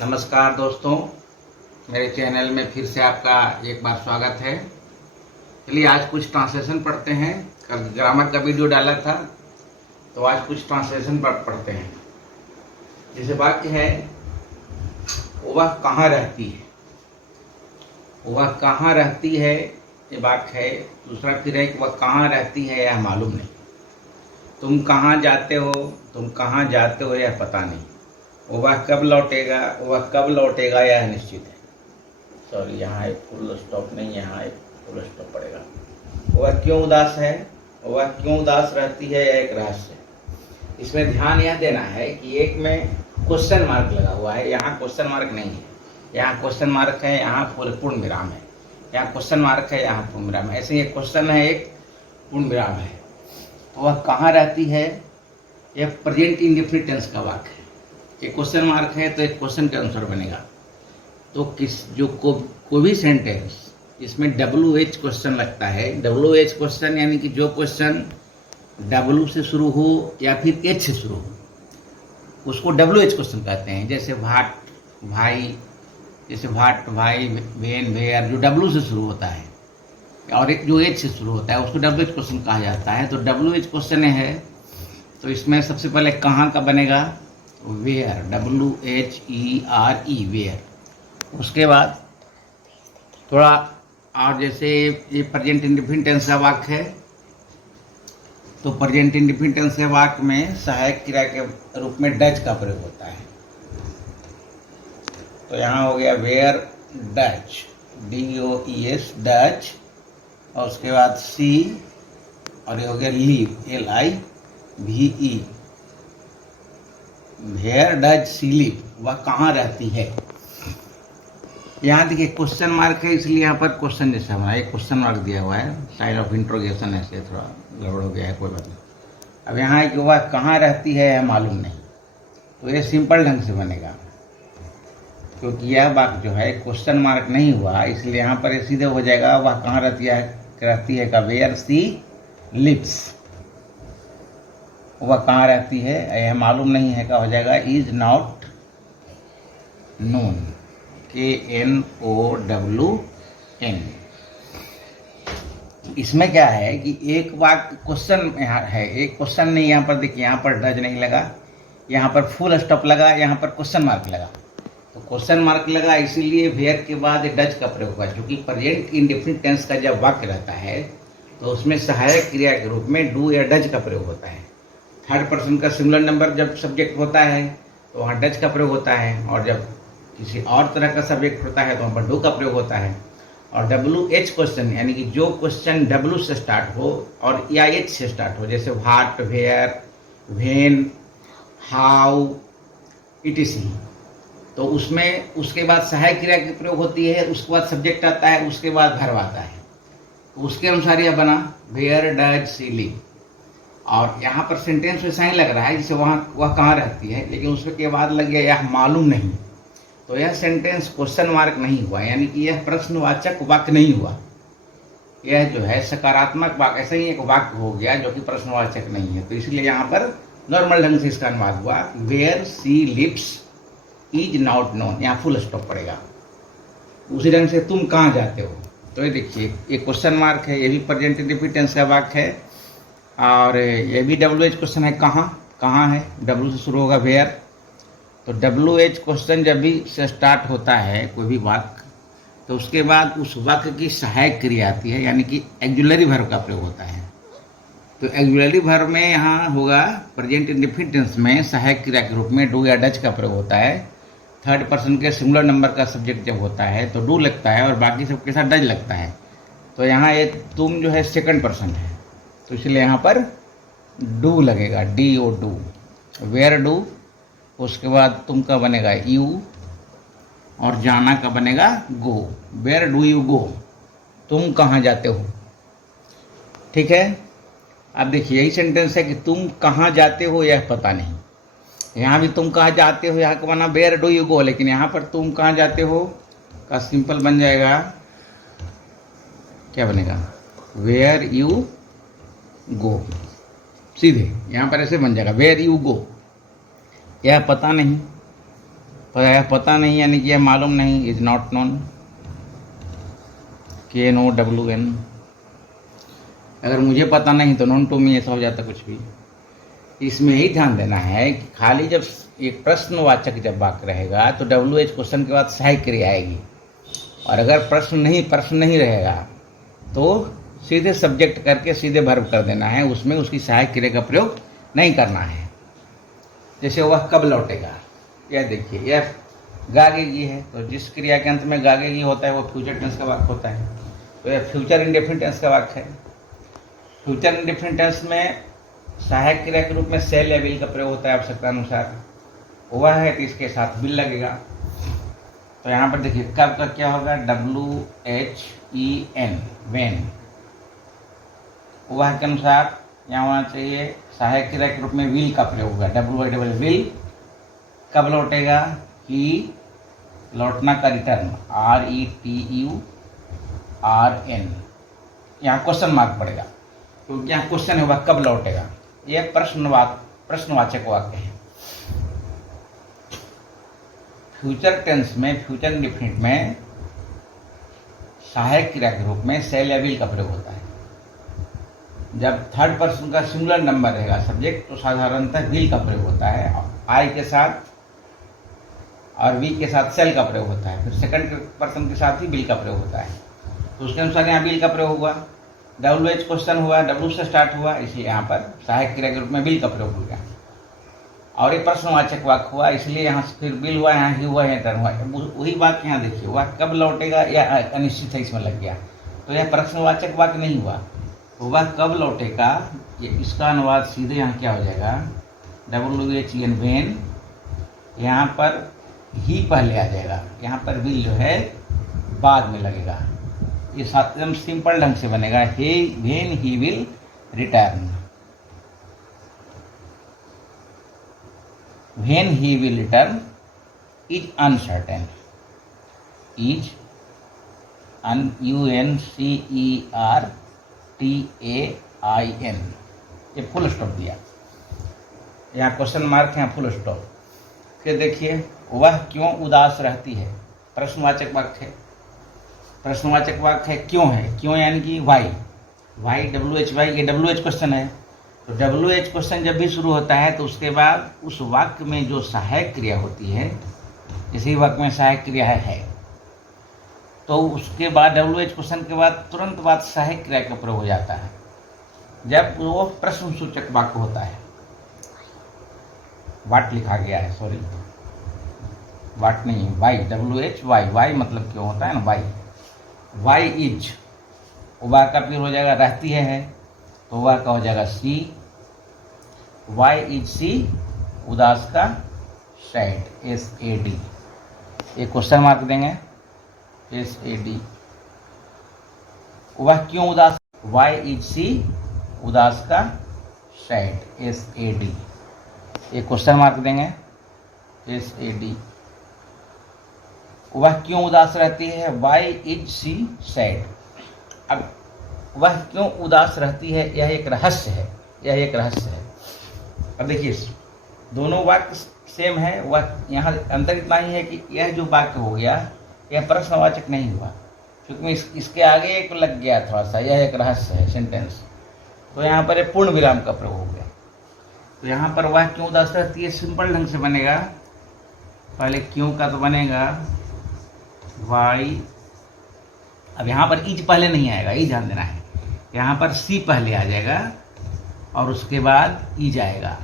नमस्कार दोस्तों, मेरे चैनल में फिर से आपका एक बार स्वागत है। चलिए आज कुछ ट्रांसलेशन पढ़ते हैं। कल ग्रामर का वीडियो डाला था, तो आज कुछ ट्रांसलेशन पढ़ते हैं। जैसे वाक्य है, वह कहाँ रहती है। वह कहाँ रहती है ये वाक्य है। दूसरा फिर है कि वह कहाँ रहती है यह मालूम नहीं। तुम कहाँ जाते हो, तुम कहाँ जाते हो यह पता नहीं। वह कब लौटेगा यह निश्चित है। सॉरी, यहाँ एक फुल स्टॉप नहीं, यहाँ एक फुल स्टॉप पड़ेगा। वह क्यों उदास है, वह क्यों उदास रहती है यह एक रहस्य है। इसमें ध्यान यह देना है कि एक में क्वेश्चन मार्क लगा हुआ है, यहाँ क्वेश्चन मार्क नहीं है। यहाँ क्वेश्चन मार्क है, यहाँ पूर्ण विराम है। यहाँ क्वेश्चन मार्क है, यहाँ पूर्ण विराम है। ऐसे ही एक क्वेश्चन है, एक पूर्ण विराम है। वह कहाँ रहती है, यह प्रेजेंट इंडेफिनिट टेंस का वाक्य है। एक क्वेश्चन मार्क है तो एक क्वेश्चन के अनुसार बनेगा। तो कोई भी सेंटेंस इसमें WH क्वेश्चन लगता है। WH क्वेश्चन यानी कि जो क्वेश्चन W से शुरू हो या फिर H से शुरू हो, उसको WH क्वेश्चन कहते हैं। जैसे भाट भाई, वेन वेयर, जो W से शुरू होता है, और एक जो H से शुरू होता है उसको WH क्वेश्चन कहा जाता है। तो WH क्वेश्चन है, तो इसमें सबसे पहले कहाँ का बनेगा, वेयर, WHERE, वेयर। उसके बाद थोड़ा और, जैसे ये प्रेजेंट इंडेफिनिट टेंस का वाक्य है, तो प्रेजेंट इंडेफिनिट टेंस के वाक्य में सहायक क्रिया के रूप में डज का प्रयोग होता है। तो यहाँ हो गया वेयर डच, DOES डच, और उसके बाद सी, और ये हो गया live, LIVE, where does she live, वह कहाँ रहती है। यहाँ देखिए क्वेश्चन मार्क है, इसलिए यहाँ पर क्वेश्चन जैसा बना, एक क्वेश्चन मार्क दिया हुआ है, साइन ऑफ इंट्रोगेशन, ऐसे थोड़ा गड़बड़ हो गया है, कोई बात नहीं। अब यहाँ है कि वह कहाँ रहती है यह मालूम नहीं, तो ये सिंपल ढंग से बनेगा, क्योंकि यह वाक्य जो है क्वेश्चन मार्क नहीं हुआ, इसलिए यहाँ पर ये सीधे हो जाएगा वह कहाँ रहती है का वेयर सी लिव्स। वह कहाँ रहती है यह मालूम नहीं है का हो जाएगा इज नॉट नोन, KNOWN। इसमें क्या है कि एक वाक्य क्वेश्चन यहाँ है, एक क्वेश्चन नहीं, यहाँ पर देखिए, यहाँ पर डज नहीं लगा, यहाँ पर फुल स्टॉप लगा, यहाँ पर क्वेश्चन मार्क लगा। तो क्वेश्चन मार्क लगा इसीलिए वेयर के बाद डज का प्रयोग हुआ, क्योंकि प्रेजेंट इंडेफिनिट टेंस का जब वाक्य रहता है तो उसमें सहायक क्रिया के रूप में डू या डज का प्रयोग होता है। थर्ड पर्सन का सिंगुलर नंबर जब सब्जेक्ट होता है तो वहाँ डज का प्रयोग होता है, और जब किसी और तरह का सब्जेक्ट होता है तो वहाँ पर डू का प्रयोग होता है। और WH क्वेश्चन यानी कि जो क्वेश्चन W से स्टार्ट हो और या H से स्टार्ट हो, जैसे what, where, when, how, etc, तो उसमें उसके बाद सहायक क्रिया की प्रयोग होती है, उसके बाद सब्जेक्ट आता है, उसके बाद वर्ब आता है। तो उसके अनुसार यह बना वेयर डज सी लिव। और यहाँ पर सेंटेंस वैसा ही लग रहा है जैसे वहाँ वह कहाँ रहती है, लेकिन उसके बाद लग गया यह मालूम नहीं। तो यह सेंटेंस क्वेश्चन मार्क नहीं हुआ, यानी कि यह प्रश्नवाचक वाक्य नहीं हुआ। यह जो है सकारात्मक वाक्य, ऐसा ही एक वाक्य हो गया जो कि प्रश्नवाचक नहीं है। तो इसलिए यहाँ पर नॉर्मल ढंग से इसका अनुवाद हुआ where she lives is not known, यहाँ फुल स्टॉप पड़ेगा। उसी ढंग से तुम कहाँ जाते हो, तो ये देखिए ये क्वेश्चन मार्क है, ये भी प्रेजेंट इंडेफिनिट टेंस का वाक्य है। और ये भी WH क्वेश्चन है, कहाँ है, W से शुरू होगा वेयर। तो WH क्वेश्चन जब भी से स्टार्ट होता है कोई भी वाक्य, तो उसके बाद उस वाक्य की सहायक क्रिया आती है, यानी कि एक्जुलरी वर्ब का प्रयोग होता है। तो एक्जुलरी वर्ब में यहाँ होगा प्रेजेंट इंडेफिनिट टेंस में सहायक क्रिया के रूप में डू या डज का प्रयोग होता है। थर्ड पर्सन के सिंगुलर नंबर का सब्जेक्ट जब होता है तो डू लगता है और बाकी सबके साथ डज लगता है। तो यहाँ एक तुम जो है सेकंड पर्सन है, तो इसलिए यहाँ पर डू लगेगा, DO डू, वेयर डू। उसके बाद तुम का बनेगा यू, और जाना का बनेगा गो, वेयर डू यू गो, तुम कहाँ जाते हो। ठीक है, अब देखिए यही सेंटेंस है कि तुम कहाँ जाते हो यह पता नहीं। यहाँ भी तुम कहाँ जाते हो, यहाँ का बना वेयर डू यू गो, लेकिन यहाँ पर तुम कहाँ जाते हो का सिंपल बन जाएगा, क्या बनेगा, वेयर यू गो। सीधे यहाँ पर ऐसे बन जाएगा वेयर यू गो, यह पता नहीं। तो यह पता नहीं यानी कि यह मालूम नहीं, इज नॉट नोन, KNOWN। अगर मुझे पता नहीं तो नोन टू मी, ऐसा हो जाता कुछ भी। इसमें ही ध्यान देना है कि खाली जब एक प्रश्नवाचक जब वाक्य रहेगा तो WH क्वेश्चन के बाद सहायक क्रिया आएगी, और अगर प्रश्न नहीं रहेगा तो सीधे सब्जेक्ट करके सीधे वर्ब कर देना है, उसमें उसकी सहायक क्रिया का प्रयोग नहीं करना है। जैसे वह कब लौटेगा, यह देखिए, यह गागेगी है, तो जिस क्रिया के अंत में गागेगी होता है वो फ्यूचर टेंस का वाक्य होता है, तो यह फ्यूचर इंडेफिनिट टेंस का वाक्य है। फ्यूचर इंडेफिनिट टेंस में सहायक क्रिया के रूप में सेल या विल का प्रयोग होता है आवश्यकता अनुसार, हुआ है तो इसके साथ विल लगेगा। तो यहाँ पर देखिए कब का क्या होगा, WHEN, वेन। हुआ के अनुसार यहाँ होना चाहिए सहायक क्रिया के रूप में विल का प्रयोग होगा, WIL, विल। कब लौटेगा, ही, लौटना का रिटर्न, RETURN। यहाँ क्वेश्चन मार्क पड़ेगा क्योंकि यहाँ क्वेश्चन है वह कब लौटेगा, यह प्रश्नवाचक वाक्य है। फ्यूचर टेंस में, फ्यूचर इंडेफिनिट में सहायक क्रिया के रूप में सेल या विल का प्रयोग होता है। जब थर्ड पर्सन का सिंगुलर नंबर रहेगा सब्जेक्ट तो साधारणतः विल का प्रयोग होता है, आई के साथ और वी के साथ सेल का प्रयोग होता है। फिर सेकंड पर्सन के साथ ही विल का प्रयोग होता है, तो उसके अनुसार यहाँ विल का प्रयोग हुआ। WH क्वेश्चन हुआ, W से स्टार्ट हुआ, इसलिए यहाँ पर सहायक क्रिया के रूप में विल का प्रयोग हो गया। और एक प्रश्नवाचक वाक्य हुआ, इसलिए यहाँ से फिर विल हुआ, यहाँ ही हुआ, यहाँ टर्न हुआ। वही बात यहाँ देखिए, वह कब लौटेगा यह अनिश्चित है, इसमें लग गया, तो यह प्रश्नवाचक वाक्य नहीं हुआ। तो वह कब लौटेगा, ये इसका अनुवाद सीधे यहाँ क्या हो जाएगा, WHEN, वेन। यहाँ पर ही पहले आ जाएगा, यहाँ पर विल जो है बाद में लगेगा। ये एकदम सिंपल ढंग से बनेगा, hey when he will return. When he will return is uncertain, is UNCERTAIN, ये फुल स्टॉप दिया, यहाँ क्वेश्चन मार्क है, फुल स्टॉप। फिर देखिए वह क्यों उदास रहती है, प्रश्नवाचक वाक्य है। प्रश्नवाचक वाक्य है, क्यों है, क्यों यानी कि वाई, WHY, ये WH क्वेश्चन है। तो WH क्वेश्चन जब भी शुरू होता है तो उसके बाद उस वाक्य में जो सहायक क्रिया होती है, इसी वाक्य में सहायक क्रिया है, तो उसके बाद WH क्वेश्चन के बाद तुरंत बाद सहायक क्रिया का प्रयोग हो जाता है जब वो प्रश्न सूचक वाक्य होता है। वाट लिखा गया है, सॉरी, वाट नहीं, वाई, WHY, वाई मतलब क्यों होता है ना, वाई। वाई इज, वाह का फिर हो जाएगा रहती है, तो वाह का हो जाएगा सी। वाई इज सी, उदास का सैड, SAD, एक क्वेश्चन मार्क देंगे, SAD। वह क्यों उदास, वाई इज सी, उदास का सैड, SAD, एक क्वेश्चन मार्क देंगे, SAD। वह क्यों उदास रहती है, वाई इज सी सैड। अब वह क्यों उदास रहती है, यह एक रहस्य है, यह एक रहस्य है। अब देखिए दोनों वाक्य सेम है, वह यहाँ अंतर इतना ही है कि यह जो वाक्य हो गया यह प्रश्नवाचक नहीं हुआ, क्योंकि इसके आगे एक लग गया थोड़ा सा, यह एक रहस्य है सेंटेंस, तो यहाँ पर एक पूर्ण विराम का प्रयोग हो गया। तो यहाँ पर वह क्यों उदास रहती है सिंपल ढंग से बनेगा, पहले क्यों का तो बनेगा वाई, अब यहाँ पर इज पहले नहीं आएगा, ये ध्यान देना है, यहाँ पर सी पहले आ जाएगा और उसके बाद इज आएगा।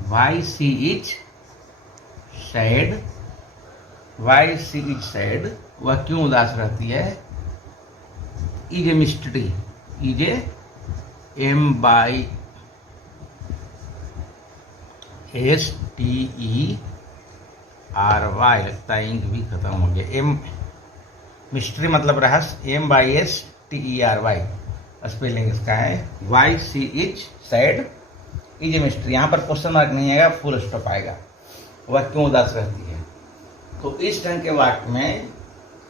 Why she is sad, why she is sad, वह क्यों उदास रहती है, is a mystery, is a MYSTERY, लगता है इंक भी खत्म हो गया, एम, मिस्ट्री मतलब रहस्य, MYSTERY स्पेलिंग इसका है। Why she is sad, is a mystery, यहाँ पर क्वेश्चन मार्क नहीं आएगा, फुल स्टॉप आएगा, वह क्यों उदास रहती है। तो इस ढंग के वाक्य में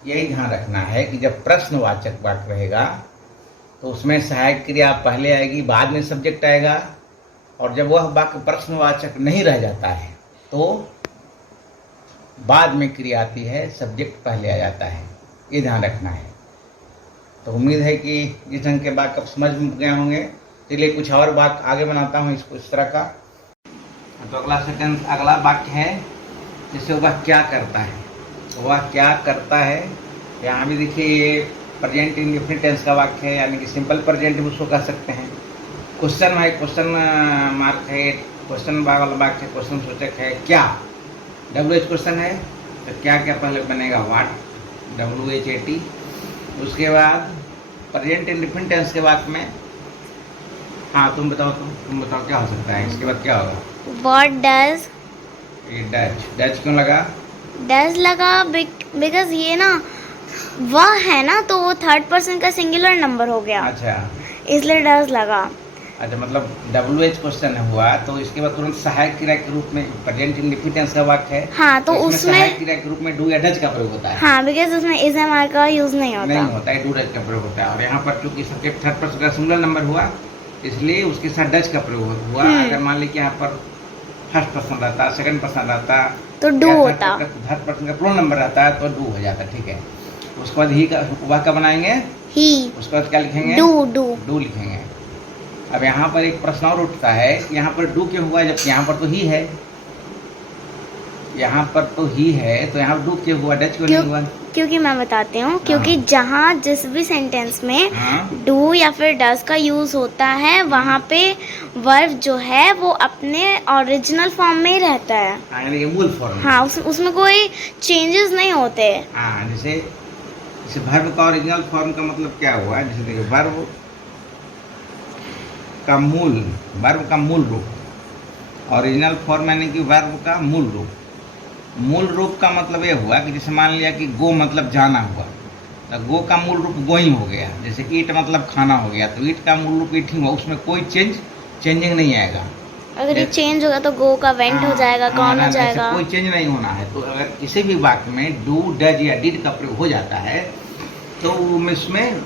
यही ध्यान रखना है कि जब प्रश्नवाचक वाक्य रहेगा तो उसमें सहायक क्रिया पहले आएगी, बाद में सब्जेक्ट आएगा, और जब वह वाक्य प्रश्नवाचक नहीं रह जाता है तो बाद में क्रिया आती है, सब्जेक्ट पहले आ जाता है, ये ध्यान रखना है। तो उम्मीद है कि इस ढंग के वाक्य आप समझ में गए होंगे। चलिए कुछ और बात आगे बनाता हूँ इसको इस तरह का। तो अगला वाक्य है, जैसे वह क्या करता है, वह क्या करता है। यहाँ भी देखिए ये प्रेजेंट इंडेफिनिट टेंस का वाक्य है, यानी कि सिंपल प्रेजेंट भी उसको कह सकते हैं। क्वेश्चन है, क्वेश्चन मार्क है, क्वेश्चन वाला वाक्य, क्वेश्चन सूचक है क्या, WH क्वेश्चन है तो क्या क्या पहले बनेगा, व्हाट, WHAT। उसके बाद प्रेजेंट इंडेफिनिट टेंस के वाक्य में, हाँ तुम बताओ क्या हो सकता है इसके बाद, क्या होगा। What does, ये डच क्यों लगा, डज लगा बिकॉज ये ना वह है ना, तो वो थर्ड पर्सन का सिंगुलर नंबर हो गया, अच्छा इसलिए डज लगा। अच्छा, मतलब WH क्वेश्चन हुआ तो इसके बाद तुरंत सहायक क्रिया के रूप में प्रेजेंट इंडेफिनिट टेंस का वाक्य है। हाँ तो उसमें सहायक क्रिया के रूप में डू या डज का प्रयोग होता है। हाँ, बिकॉज उसमें इज एम आर का यूज नहीं होता है, डू डज का प्रयोग होता है। और यहाँ पर चूंकि सब्जेक्ट थर्ड पर्सन का सिंगुलर नंबर हुआ, इसलिए उसके साथ डज का प्रयोग हुआ। अगर मान लीजिए यहाँ पर फर्स्ट पर्सन रहता, सेकंड पर्सन रहता, तो डू होता, थर्ड पर्सन का प्रोनाउन नंबर रहता है तो डू हो जाता, ठीक है। उसके बाद ही का वह का बनाएंगे ही, उसके बाद क्या लिखेंगे, डू लिखेंगे। अब यहाँ पर एक प्रश्न और उठता है, यहाँ पर डू क्यों हुआ जबकि यहाँ पर तो ही है, यहाँ पर तो ही है, तो यहाँ डू क्यों हुआ, डच क्यों नहीं हुआ। क्योंकि मैं बताती हूँ, क्योंकि जहाँ जिस भी सेंटेंस में डू या फिर डज का यूज होता है, वहाँ पे वर्ब जो है वो अपने ओरिजिनल फॉर्म में ही रहता है, यानी कि मूल फॉर्म। हाँ, उसमें कोई चेंजेस नहीं होते। हाँ, जैसे वर्ब का ओरिजिनल फॉर्म का मतलब क्या हुआ, जैसे देखिए वर्ब का मूल रूप, ओरिजिनल फॉर्म यानी कि वर्ब का मूल रूप। मूल रूप का मतलब ये हुआ कि जैसे मान लिया कि गो मतलब जाना हुआ, तो गो का मूल रूप गोइंग हो गया। जैसे ईट मतलब खाना हो गया, तो ईट का मूल रूप ईटिंग हुआ, उसमें कोई चेंजिंग नहीं आएगा। अगर ये चेंज होगा तो गो का वेंट हो जाएगा, गॉन हो जाएगा, कोई चेंज नहीं होना है। तो अगर किसी भी वाक्य में डू, डज या डिड का प्रयोग हो जाता है तो इसमें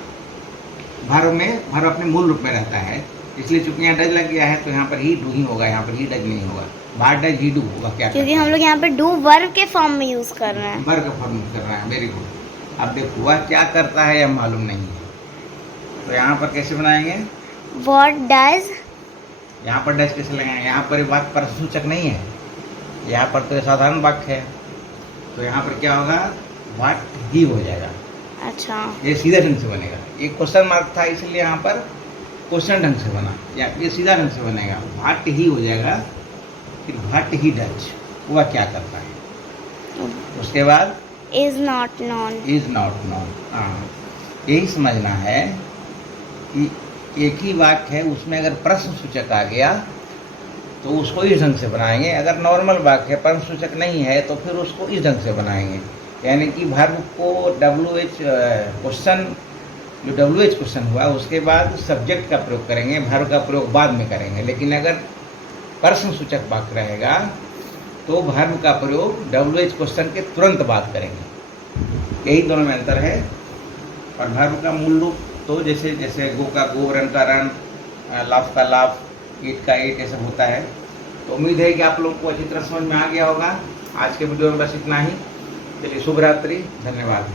वर्ब अपने मूल रूप में रहता है। इसलिए चूंकि यहाँ डज लग गया है तो यहाँ पर ही डू ही होगा, यहाँ पर ही डज नहीं होगा। बार डज ही डू होगा, क्या, क्योंकि हम लोग यहाँ पे डू वर्ब के फॉर्म में यूज कर रहे हैं, वर्ब का फॉर्म यूज कर रहे हैं। Very good. अब देखो वह क्या करता है यह मालूम नहीं है, तो यहाँ पर कैसे बनाएंगे, व्हाट डज, यहाँ पर डज कैसे लगाएंगे, यहाँ पर वाक्य प्रश्नसूचक नहीं है, यहाँ पर तो साधारण वाक्य है, तो यहाँ पर क्या होगा, व्हाट ही हो जाएगा। अच्छा, ये सीधा ढंग से बनेगा। एक क्वेश्चन मार्क था इसलिए यहाँ पर क्वेश्चन ढंग से बना, या ये सीधा ढंग से बनेगा, व्हाट ही हो जाएगा, फिर व्हाट ही डज, वह क्या करता है। उसके बाद इज नॉट नॉन, हाँ, यही समझना है कि एक ही वाक्य है, उसमें अगर प्रश्न सूचक आ गया तो उसको इस ढंग से बनाएंगे। अगर नॉर्मल वाक्य है, प्रश्न सूचक नहीं है, तो फिर उसको इस ढंग से बनाएंगे। यानी कि वर्ब को WH क्वेश्चन, जो WH क्वेश्चन हुआ उसके बाद सब्जेक्ट का प्रयोग करेंगे, वर्ब का प्रयोग बाद में करेंगे। लेकिन अगर प्रश्न सूचक वाक्य रहेगा तो वर्ब का प्रयोग WH क्वेश्चन के तुरंत बाद करेंगे। यही दोनों में अंतर है। और वर्ब का मूल रूप तो जैसे जैसे गो का गो, रन का रन, लाफ का लाफ, ईट का ईट, ऐसा होता है। तो उम्मीद है कि आप लोगों को अच्छी तरह समझ में आ गया होगा। आज के वीडियो में बस इतना ही। चलिए, शुभ रात्रि, धन्यवाद।